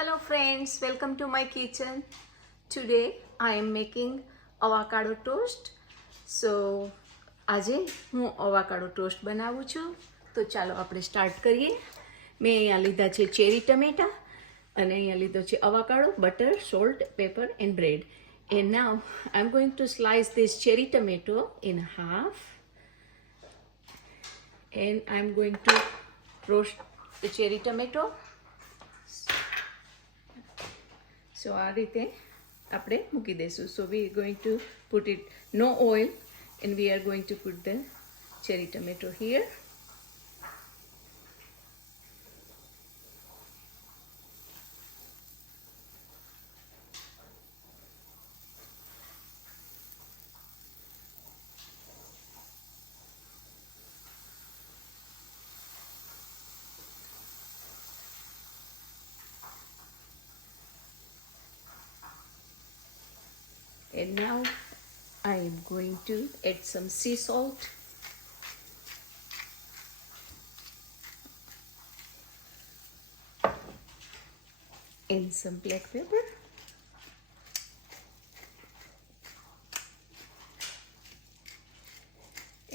Hello friends, welcome to my kitchen. Today I am making avocado toast. So આજે હું avocado toast બનાવું છું. તો ચાલો આપણે સ્ટાર્ટ કરીએ. મેં અહીંયા લીધા છે ચેરી ટમેટા અને અહીંયા લીધો છે avocado, butter, salt, pepper and bread. And now I'm going to slice this cherry tomato in half. And I'm going to roast the cherry tomato. So આ રીતે આપણે મૂકી દઈશું. So we are going to put it no oil and we are going to put the cherry tomato here. And now I am going to add some sea salt. And some black pepper.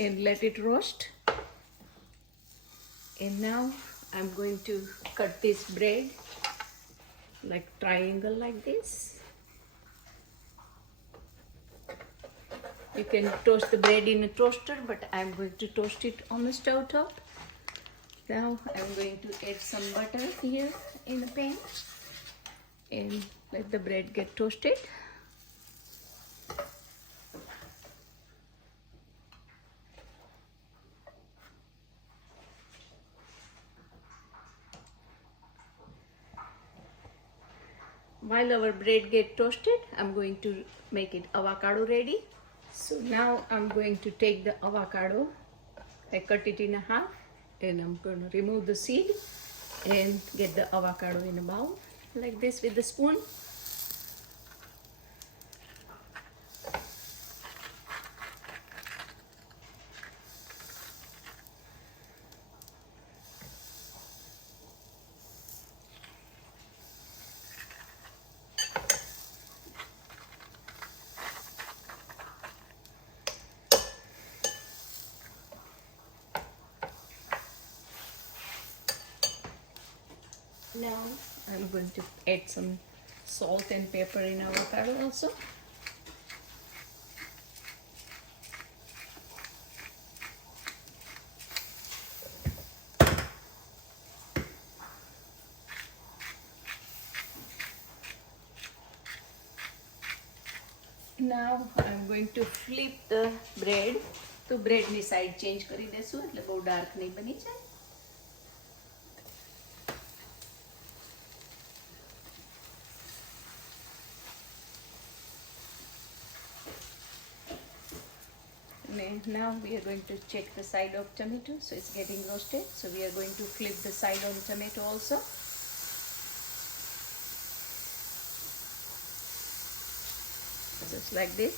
And let it roast. And now I'm going to cut this bread like triangle like this. You can toast the bread in a toaster, but I'm going to toast it on the stove top. Now I'm going to add some butter here in the pan and let the bread get toasted. While our bread get toasted, I'm going to make it avocado ready. So now I'm going to take the avocado, I cut it in half and I'm going to remove the seed and get the avocado in a bowl like this with the spoon. Now I'm going to add some salt and pepper in avocado also. Now I'm going to flip the bread. તો બ્રેડની side change કરી દેશું એટલે બહુ dark નહીં બની જાય. And now we are going to check the side of tomato. So it's getting roasted. So we are going to flip the side on tomato also. Just like this.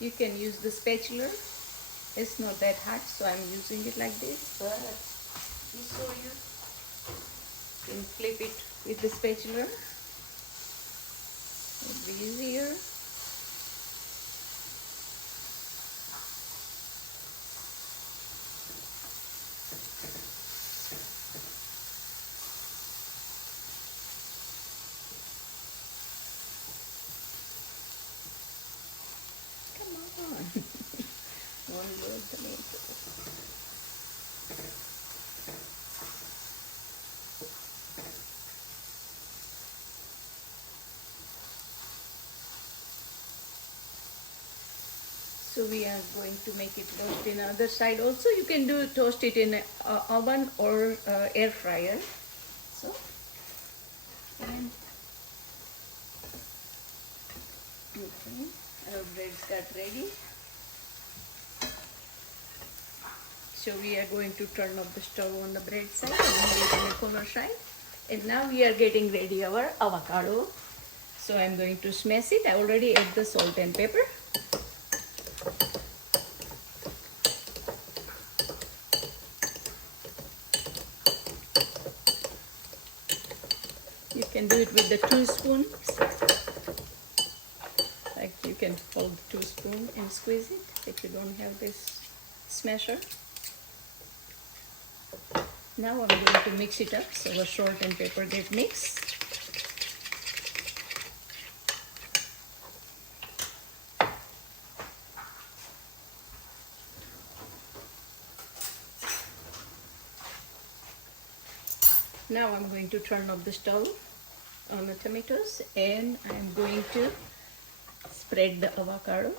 You can use the spatula. It's not that hard, so I'm using it like this. But to show you, you can flip it with the spatula. It'll be easier. Come on. One more tomato. So we are going to make it roast in the other side also. You can toast it in an oven or air fryer. So, and okay, our breads got ready. So we are going to turn off the stove on the bread side and leave it on the corner side. And now we are getting ready our avocado. So I'm going to smash it. I already add the salt and pepper. can do it with the 2 spoons. Like you can hold 2 spoons and squeeze it if you don't have this smasher. Now I'm going to mix it up so the salt and pepper get mixed. Now I'm going to turn off the stove on the tomatoes and I'm going to spread the avocado.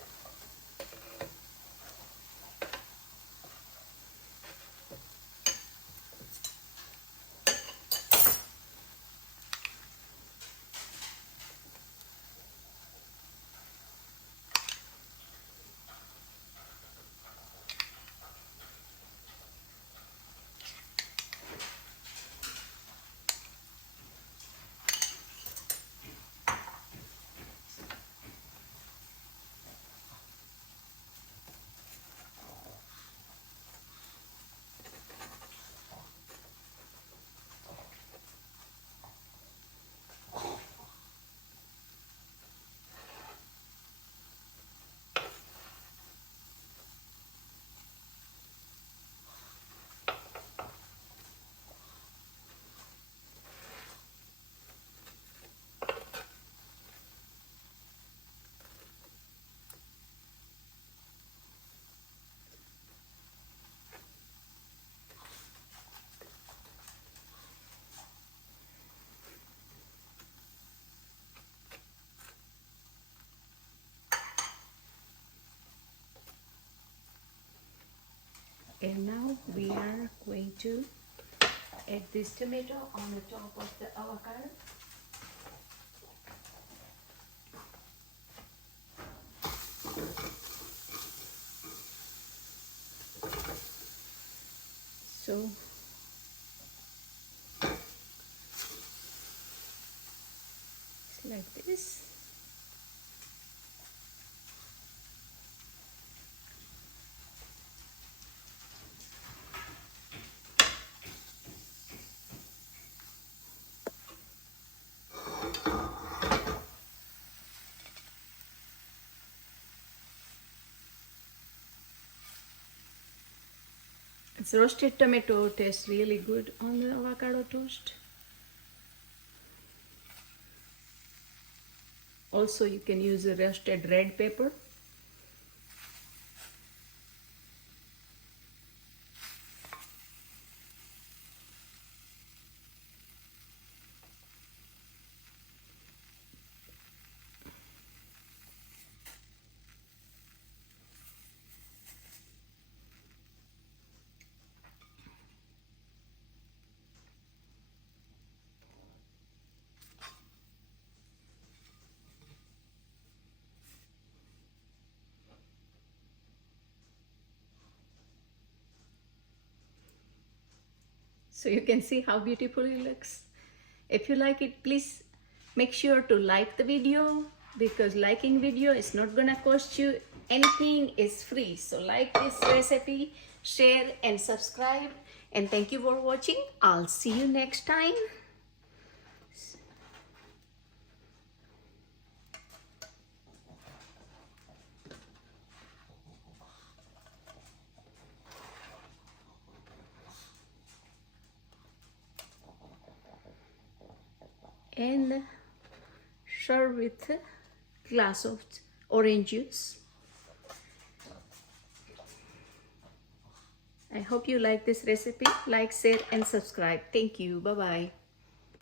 And now we are going to add this tomato on the top of the avocado. So it's like this. This roasted tomato tastes really good on the avocado toast. Also, you can use a roasted red pepper. So you can see how beautiful it looks. If you like it, please make sure to like the video, because liking video is not gonna cost you anything, it's free. So like this recipe, share and subscribe, and thank you for watching. I'll see you next time. And serve with a glass of orange juice. I hope you like this recipe. Like, share and subscribe. Thank you. Bye-bye.